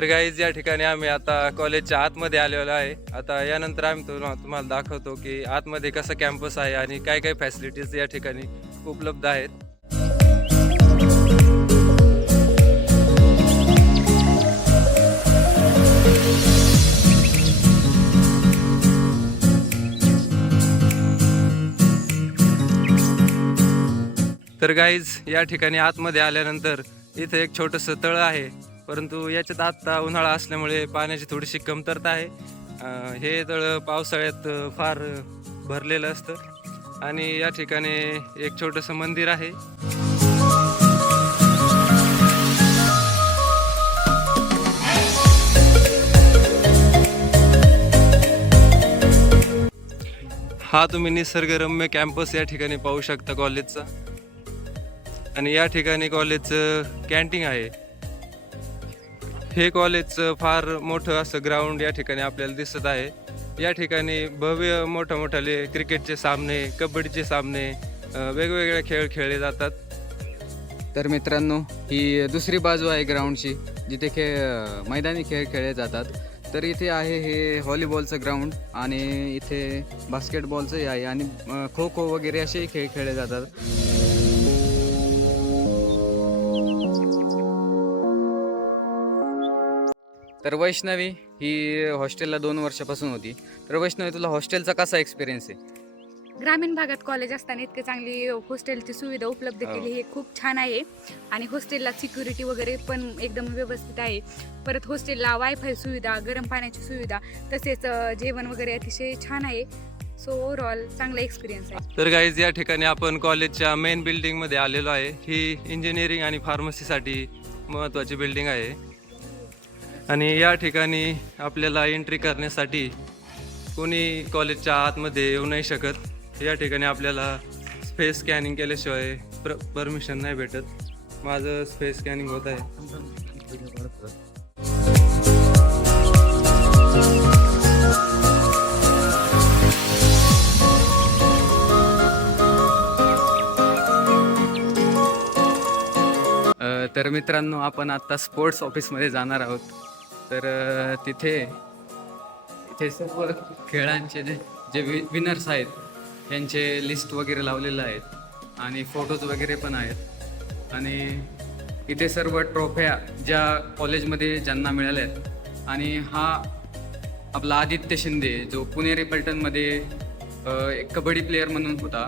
तर गाईज या ठिकाणी आम्ही आता कॉलेजच्या आतमध्ये आलेलो आहे. आता यानंतर आम्ही तुम्हाला दाखवतो की आतमध्ये कसं कॅम्पस आहे आणि काय काय फॅसिलिटीज या ठिकाणी उपलब्ध आहेत. तर गाईज या ठिकाणी आतमध्ये आल्यानंतर इथे एक छोटंसं तळं आहे, परंतु याच्यात आत्ता उन्हाळा असल्यामुळे पाण्याची थोडीशी कमतरता आहे. हे तळं पावसाळ्यात फार भरलेलं असतं आणि या ठिकाणी एक छोटंसं मंदिर आहे. हा तुम्ही निसर्गरम्य कॅम्पस या ठिकाणी पाहू शकता कॉलेजचा. आणि या ठिकाणी कॉलेजचं कॅन्टीन आहे. हे कॉलेजचं फार मोठं असं ग्राउंड या ठिकाणी आपल्याला दिसत आहे. या ठिकाणी भव्य मोठमोठाले क्रिकेटचे सामने, कबड्डीचे सामने, वेगवेगळे खेळ खेळले जातात. तर मित्रांनो, ही दुसरी बाजू आहे ग्राउंडची, जिथे मैदानी खेळ खेळले जातात. तर इथे आहे हे व्हॉलीबॉलचं ग्राउंड आणि इथे बास्केटबॉलचंही आहे आणि खो खो वगैरे असेही खेळ खेळले जातात. तर वैष्णवी ही हॉस्टेलला 2 वर्षापासून होती. तर वैष्णवी, तुला हॉस्टेलचा कसा एक्सपिरियन्स आहे? ग्रामीण भागात कॉलेज असताना इतकी चांगली हॉस्टेलची सुविधा उपलब्ध केली हे खूप छान आहे. आणि हॉस्टेलला सिक्युरिटी वगैरे पण एकदम व्यवस्थित आहे. परत हॉस्टेलला वायफाय सुविधा, गरम पाण्याची सुविधा, तसेच जेवण वगैरे अतिशय छान आहे. सो ओव्हरऑल चांगला एक्सपिरियन्स आहे. तर गाईज या ठिकाणी आपण कॉलेजच्या मेन बिल्डिंगमध्ये आलेलो आहे. ही इंजिनिअरिंग आणि फार्मसीसाठी महत्त्वाची बिल्डिंग आहे. आणि या ठिकाणी आपल्याला एंट्री करण्यासाठी कोणी कॉलेजच्या आतमध्ये येऊ नाही शकत. या ठिकाणी आपल्याला फेस स्कॅनिंग केल्याशिवाय परमिशन नाही भेटत. माझं फेस स्कॅनिंग होत आहे. तर मित्रांनो, आपण आता स्पोर्ट्स ऑफिसमध्ये जाणार आहोत. तर तिथे सर्व खेळांचे जे विनर्स आहेत त्यांचे लिस्ट वगैरे लावलेलं आहेत आणि फोटोज वगैरे पण आहेत. आणि इथे सर्व ट्रॉफ्या ज्या कॉलेजमध्ये ज्यांना मिळाल्या आहेत. आणि हा आपला आदित्य शिंदे, जो पुणेरी पलटणमध्ये एक कबड्डी प्लेयर म्हणून होता,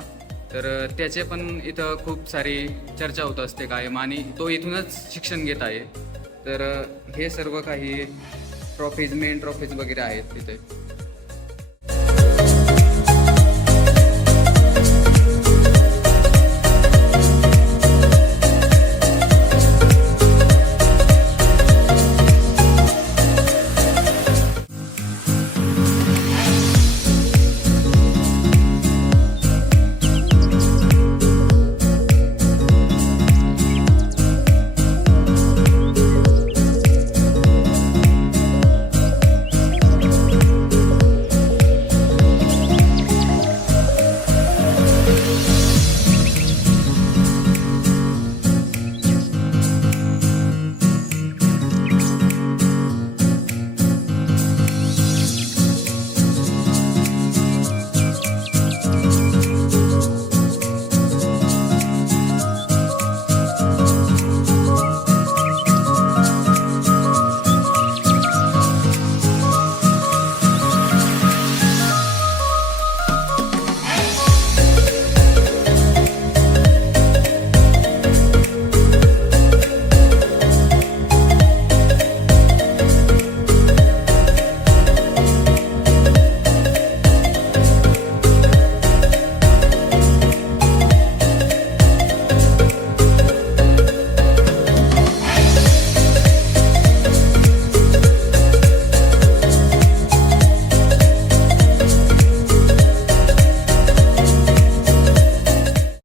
तर त्याचे पण इथं खूप सारी चर्चा होत असते कायम आणि तो इथूनच शिक्षण घेत आहे. तर हे सर्व काही ट्रॉफीज, मेन ट्रॉफीज वगैरे आहेत तिथे.